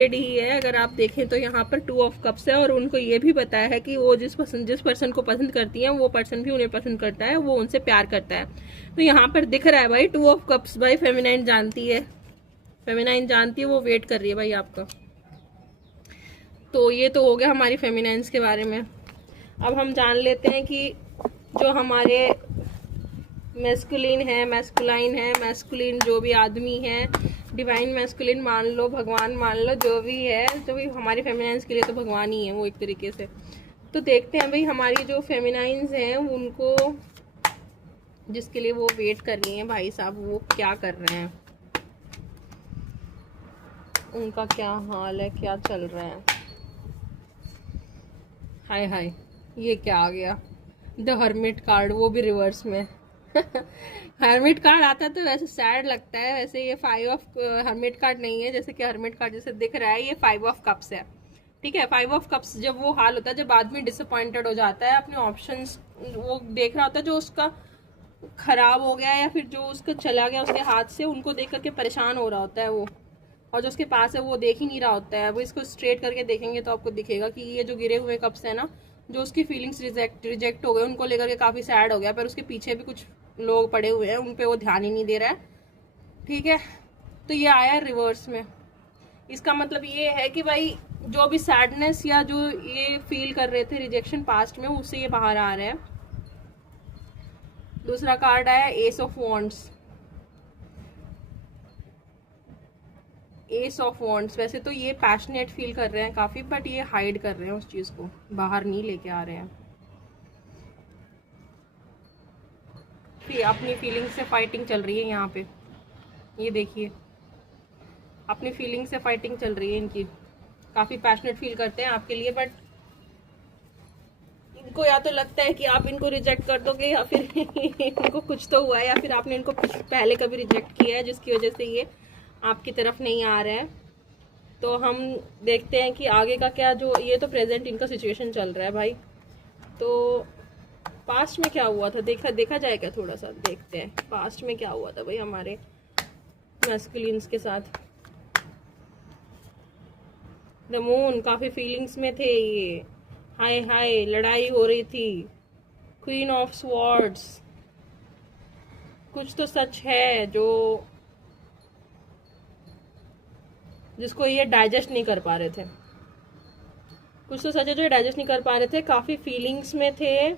ही है। अगर आप देखें तो यहाँ पर 2 ऑफ कप्स है और उनको ये भी बताया है कि वो जिस पर्सन को पसंद करती है वो पर्सन भी उन्हें पसंद करता है, वो उनसे प्यार करता है। तो यहाँ पर दिख रहा है भाई 2 ऑफ कप्स। भाई फेमिनाइन जानती है, फेमिनाइन जानती है, वो वेट कर रही है भाई आपका। तो ये तो हो गया हमारी फेमिनाइंस के बारे में। अब हम जान लेते हैं कि जो हमारे मैस्कुलिन है, मैस्कुलाइन है, मैस्कुलिन जो भी आदमी है, डिवाइन मैस्कुलिन मान लो, भगवान मान लो, जो भी है, जो भी हमारी फेमिनाइंस के लिए तो भगवान ही है वो एक तरीके से। तो देखते हैं भाई हमारी जो फेमिनाइंस हैं उनको, जिसके लिए वो वेट कर रही हैं भाई साहब, वो क्या कर रहे हैं, उनका क्या हाल है, क्या चल रहा है। हाय हाय, ये क्या आ गया, द हर्मिट कार्ड, वो भी रिवर्स में। हर्मिट कार्ड आता तो वैसे सैड लगता है। वैसे ये 5 ऑफ हर्मिट कार्ड नहीं है, जैसे कि हर्मिट कार्ड जैसे दिख रहा है, ये 5 ऑफ कप्स है। ठीक है, 5 ऑफ कप्स जब वो हाल होता है जब आदमी डिसअपॉइंटेड हो जाता है, अपने ऑप्शंस वो देख रहा होता है जो उसका खराब हो गया या फिर जो उसका चला गया उसके हाथ से, उनको देख करके परेशान हो रहा होता है वो, और जो उसके पास है वो देख ही नहीं रहा होता है। वो इसको स्ट्रेट करके देखेंगे तो आपको दिखेगा कि ये जो गिरे हुए कप्स है ना, जो उसकी फीलिंग्स रिजेक्ट हो गए, उनको लेकर के काफ़ी सैड हो गया, पर उसके पीछे भी कुछ लोग पड़े हुए हैं, उन पे वो ध्यान ही नहीं दे रहा है। ठीक है, तो ये आया रिवर्स में। इसका मतलब ये है कि भाई जो भी सैडनेस या जो ये फील कर रहे थे रिजेक्शन पास्ट में, उससे ये बाहर आ रहे हैं। दूसरा कार्ड आया S of wands. S of wands, वैसे तो ये पैशनेट फील कर रहे हैं काफ़ी, बट ये हाइड कर रहे हैं उस चीज़ को, बाहर नहीं लेके आ रहे हैं। फिर अपनी फीलिंग्स से फाइटिंग चल रही है यहाँ पे, ये देखिए, अपनी फीलिंग से फाइटिंग चल रही है इनकी। काफ़ी पैशनेट फील करते हैं आपके लिए, बट इनको या तो लगता है कि आप इनको रिजेक्ट कर दोगे, या फिर इनको कुछ तो हुआ है, या फिर आपने इनको पहले कभी रिजेक्ट किया है जिसकी वजह से ये आपकी तरफ नहीं आ रहे हैं। तो हम देखते हैं कि आगे का क्या, जो ये तो प्रेजेंट इनका सिचुएशन चल रहा है भाई। तो पास्ट में क्या हुआ था देखा जाए क्या, थोड़ा सा देखते हैं पास्ट में क्या हुआ था भाई हमारे मैस्कुलिन्स के साथ। द मून, काफ़ी फीलिंग्स में थे ये, हाय हाय, लड़ाई हो रही थी। क्वीन ऑफ स्वॉर्ड्स, कुछ तो सच है जो जिसको ये डाइजेस्ट नहीं कर पा रहे थे, कुछ तो सच है जो डाइजेस्ट नहीं कर पा रहे थे, काफ़ी फीलिंग्स में थे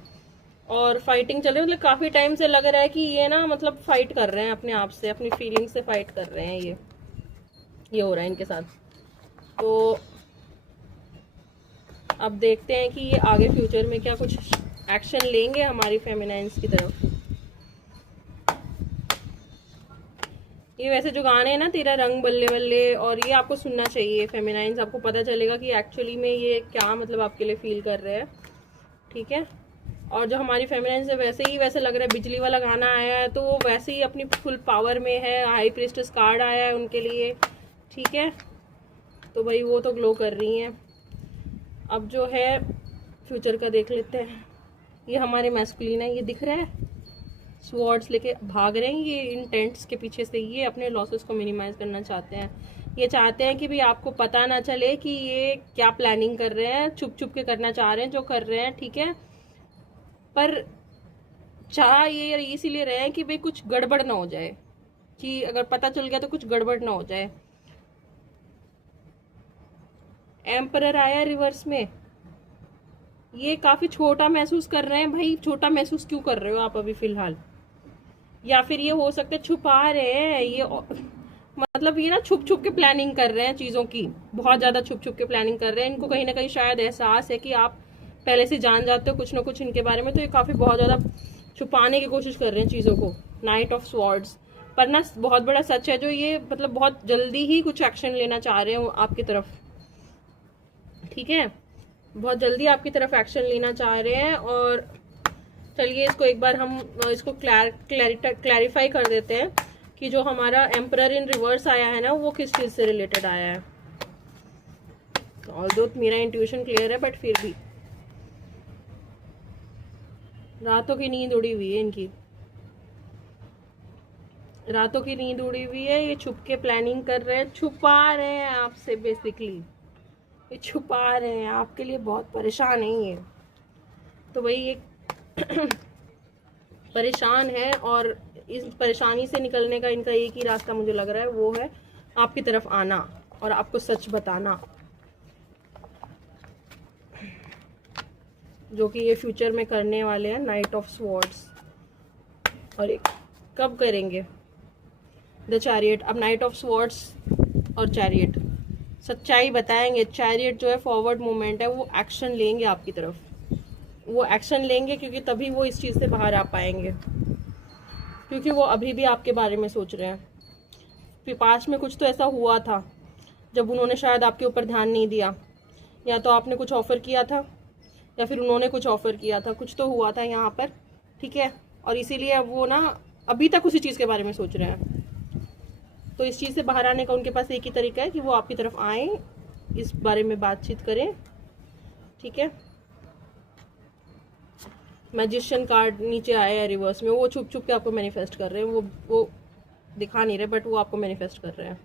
और फाइटिंग चल रही है। मतलब काफ़ी टाइम से लग रहा है कि ये ना, मतलब फाइट कर रहे हैं अपने आप से, अपनी फीलिंग्स से फाइट कर रहे हैं। ये हो रहा है इनके साथ। तो अब देखते हैं कि ये आगे फ्यूचर में क्या कुछ एक्शन लेंगे हमारी फेमिनाइंस की तरफ। ये वैसे जो गाने हैं ना, तेरा रंग बल्ले बल्ले, और ये आपको सुनना चाहिए फेमिनाइंस, आपको पता चलेगा कि एक्चुअली में ये क्या मतलब आपके लिए फील कर रहे हैं। ठीक है, और जो हमारी फेमिनाइंस है वैसे ही, वैसे लग रहा है बिजली वाला गाना आया है तो वो वैसे ही अपनी फुल पावर में है। हाई प्रीस्टेस कार्ड आया है उनके लिए। ठीक है, तो भाई वो तो ग्लो कर रही हैं। अब जो है फ्यूचर का देख लेते हैं। ये हमारे मैस्कुलिन है, ये दिख रहा है, स्वॉर्ड्स लेके भाग रहे हैं ये इन टेंट्स के पीछे से। ये अपने लॉसेस को मिनिमाइज करना चाहते हैं। ये चाहते हैं कि भी आपको पता ना चले कि ये क्या प्लानिंग कर रहे हैं, छुप छुप के करना चाह रहे हैं जो कर रहे हैं। ठीक है, पर चाह ये इसीलिए रहे हैं कि भाई कुछ गड़बड़ ना हो जाए, कि अगर पता चल गया तो कुछ गड़बड़ ना हो जाए। एम्परर आया रिवर्स में, ये काफी छोटा महसूस कर रहे हैं भाई। छोटा महसूस क्यों कर रहे हो आप अभी फिलहाल, या फिर ये हो सकता है छुपा रहे हैं ये, मतलब ये ना छुप छुप के प्लानिंग कर रहे हैं चीज़ों की, बहुत ज़्यादा छुप छुप के प्लानिंग कर रहे हैं। इनको कहीं ना कहीं शायद एहसास है कि आप पहले से जान जाते हो कुछ ना कुछ इनके बारे में, तो ये काफ़ी बहुत ज़्यादा छुपाने की कोशिश कर रहे हैं चीज़ों को। नाइट ऑफ स्वॉर्ड्स, पर ना बहुत बड़ा सच है जो ये, मतलब बहुत जल्दी ही कुछ एक्शन लेना चाह रहे हैं आपकी तरफ। ठीक है, बहुत जल्दी आपकी तरफ एक्शन लेना चाह रहे हैं। और चलिए इसको एक बार हम इसको क्लैरिफाई कर देते हैं कि जो हमारा एम्परर इन रिवर्स आया है ना, वो किस चीज़ से रिलेटेड आया है। ऑल्दो मेरा इंट्यूशन क्लियर है, बट फिर भी रातों की नींद उड़ी हुई है इनकी। रातों की नींद उड़ी हुई है, ये छुप के प्लानिंग कर रहे हैं, छुपा रहे हैं आपसे बेसिकली, ये छुपा रहे हैं आपके लिए, बहुत परेशान है ये। तो वही एक परेशान है, और इस परेशानी से निकलने का इनका एक ही रास्ता मुझे लग रहा है, वो है आपकी तरफ आना और आपको सच बताना, जो कि ये फ्यूचर में करने वाले हैं, नाइट ऑफ स्वॉर्ड्स। और एक कब करेंगे द चैरियट। अब नाइट ऑफ स्वॉर्ड्स और चैरियट सच्चाई बताएंगे। चैरियट जो है फॉरवर्ड मूवमेंट है, वो एक्शन लेंगे आपकी तरफ, वो एक्शन लेंगे क्योंकि तभी वो इस चीज़ से बाहर आ पाएंगे, क्योंकि वो अभी भी आपके बारे में सोच रहे हैं। फिर पास्ट में कुछ तो ऐसा हुआ था जब उन्होंने शायद आपके ऊपर ध्यान नहीं दिया, या तो आपने कुछ ऑफ़र किया था या फिर उन्होंने कुछ ऑफ़र किया था, कुछ तो हुआ था यहाँ पर, ठीक है। और इसीलिए अब वो ना अभी तक उसी चीज़ के बारे में सोच रहे हैं। तो इस चीज़ से बाहर आने का उनके पास एक ही तरीका है कि वो आपकी तरफ आएँ, इस बारे में बातचीत करें, ठीक है। मैजिशियन कार्ड नीचे आया है रिवर्स में, वो छुप छुप के आपको मैनिफेस्ट कर रहे हैं, वो दिखा नहीं रहे बट वो आपको मैनिफेस्ट कर रहे हैं।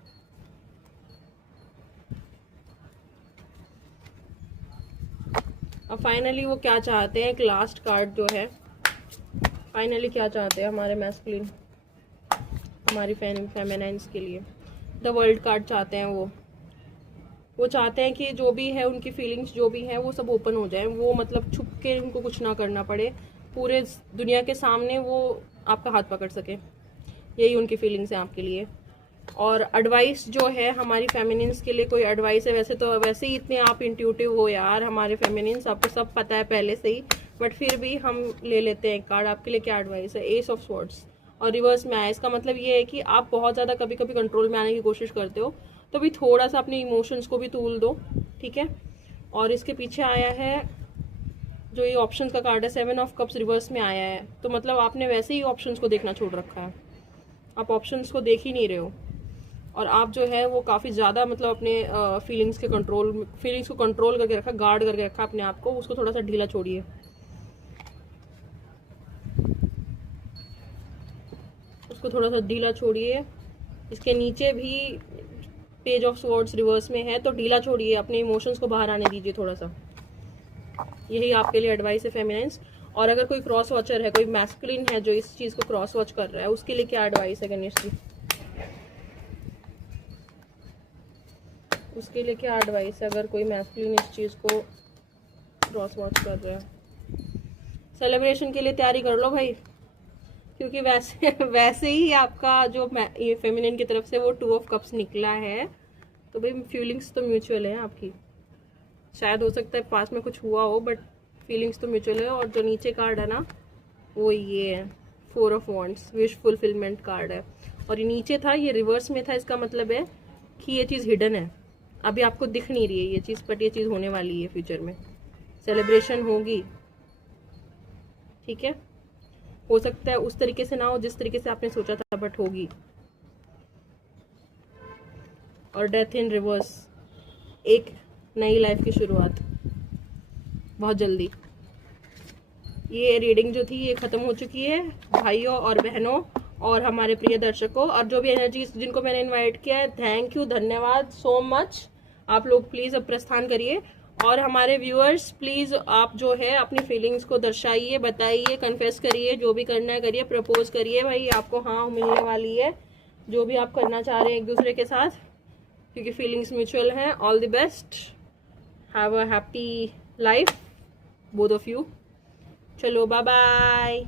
अब फाइनली वो क्या चाहते हैं, एक लास्ट कार्ड जो है, फाइनली क्या चाहते हैं हमारे मैस्कुलिन, हमारी फेमिनाइन्स के लिए द वर्ल्ड कार्ड चाहते हैं। वो चाहते हैं कि जो भी है उनकी फीलिंग्स जो भी है वो सब ओपन हो जाए, वो मतलब छुप के उनको कुछ ना करना पड़े, पूरे दुनिया के सामने वो आपका हाथ पकड़ सके, यही उनकी फीलिंग्स हैं आपके लिए। और एडवाइस जो है हमारी फेमिनिन्स के लिए, कोई एडवाइस है, वैसे तो वैसे ही इतने आप इंट्यूटिव हो यार हमारे फेमिनिन्स, आपको सब पता है पहले से ही, बट फिर भी हम ले लेते हैं कार्ड। आपके लिए क्या एडवाइस है, एस ऑफ स्वॉर्ड्स और रिवर्स में आया। इसका मतलब ये है कि आप बहुत ज़्यादा कभी कभी कंट्रोल में आने की कोशिश करते हो, तो भी थोड़ा सा अपने इमोशंस को भी तूल दो, ठीक है। और इसके पीछे आया है जो ये ऑप्शंस का कार्ड है, 7 ऑफ कप्स रिवर्स में आया है, तो मतलब आपने वैसे ही ऑप्शंस को देखना छोड़ रखा है, आप ऑप्शंस को देख ही नहीं रहे हो, और आप जो है वो काफ़ी ज़्यादा मतलब अपने फीलिंग्स को कंट्रोल करके रखा, गार्ड करके रखा अपने आप को, उसको थोड़ा सा ढीला छोड़िए, उसको थोड़ा सा ढीला छोड़िए। इसके नीचे भी पेज ऑफ स्वॉर्ड्स रिवर्स में है, तो ढीला छोड़िए, अपने इमोशंस को बाहर आने दीजिए थोड़ा सा, यही आपके लिए एडवाइस है फेमिनाइन्स। और अगर कोई क्रॉस वॉचर है, कोई मैस्कुलिन है जो इस चीज़ को क्रॉस वॉच कर रहा है, उसके लिए क्या एडवाइस है गणेश जी, उसके लिए क्या एडवाइस है अगर कोई मैस्कुलिन इस चीज़ को क्रॉस वॉच कर रहा है। सेलिब्रेशन के लिए तैयारी कर लो भाई, क्योंकि वैसे ही आपका जो ये फेमिनिन की तरफ से वो 2 ऑफ कप्स निकला है, तो भाई फीलिंग्स तो म्यूचुअल है आपकी, शायद हो सकता है पास में कुछ हुआ हो बट फीलिंग्स तो म्यूचुअल है। और जो नीचे कार्ड है ना वो ये है 4 of wands, wish fulfilment card है, और ये नीचे था, ये रिवर्स में था, इसका मतलब है कि ये चीज़ हिडन है, अभी आपको दिख नहीं रही है ये चीज़, बट ये चीज़ होने वाली है फ्यूचर में, सेलिब्रेशन होगी, ठीक है। हो सकता है उस तरीके से ना हो जिस तरीके से आपने सोचा था, बट होगी। और डेथ इन रिवर्स, एक नई लाइफ की शुरुआत बहुत जल्दी। ये रीडिंग जो थी ये ख़त्म हो चुकी है भाइयों और बहनों और हमारे प्रिय दर्शकों, और जो भी एनर्जीज जिनको मैंने इनवाइट किया है, थैंक यू, धन्यवाद सो मच। आप लोग प्लीज़ अब प्रस्थान करिए, और हमारे व्यूअर्स प्लीज़ आप जो है अपनी फीलिंग्स को दर्शाइए, बताइए, कन्फेस करिए, जो भी करना है करिए, प्रपोज करिए भाई, आपको हाँ मिलने वाली है जो भी आप करना चाह रहे हैं एक दूसरे के साथ, क्योंकि फीलिंग्स म्यूचुअल हैं। All the best, have a happy life both of you. चलो बाय बाय।